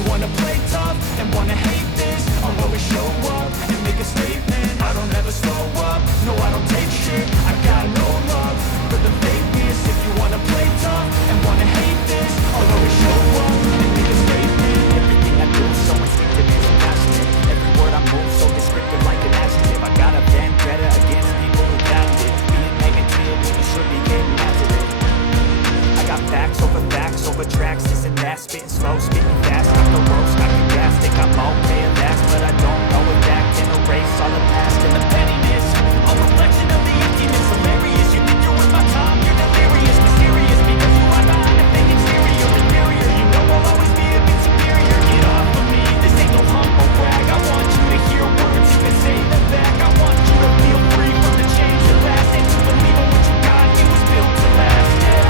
you wanna play tough and wanna hate this, I'll always show up and make a statement. I don't ever slow up, no I don't take shit. I got no love for the fakeness. If you wanna play tough and wanna hate this, I'll always show up and make a statement. Everything I do so instinctive and so passionate. Every word I move so descriptive like an adjective. I got a vendetta against people who doubted it. Being negative when you should be getting after it. I got facts over tracks, this and that. Spitting slow, spitting fast, got the ropes, got the gas. Think I'm okay at last, but I don't know if that can erase all the past and the pettiness. A reflection of the emptiness, hilarious. You think you're worth my time, you're delirious. Mysterious, because you are behind a fake exterior. Inferior, you know I'll always be a bit superior. Get off of me, this ain't no humble brag. I want you to hear words, you can say them back. I want you to feel free from the chains that last, and to believe in what you got, it was built to last, yeah.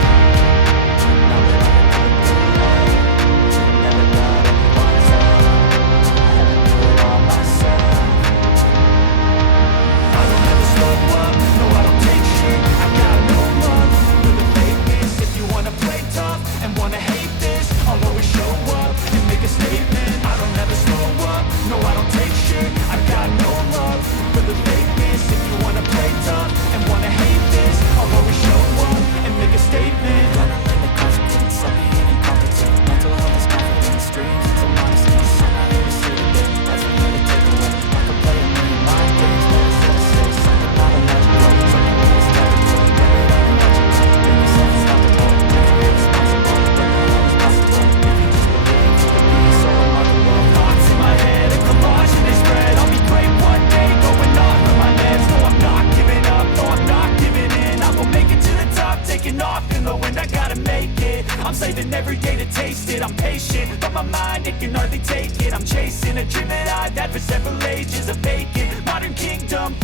I'm saving every day to taste it. I'm patient, but my mind, it can hardly take it. I'm chasing a dream that I've had for several ages. A vacant modern kingdom.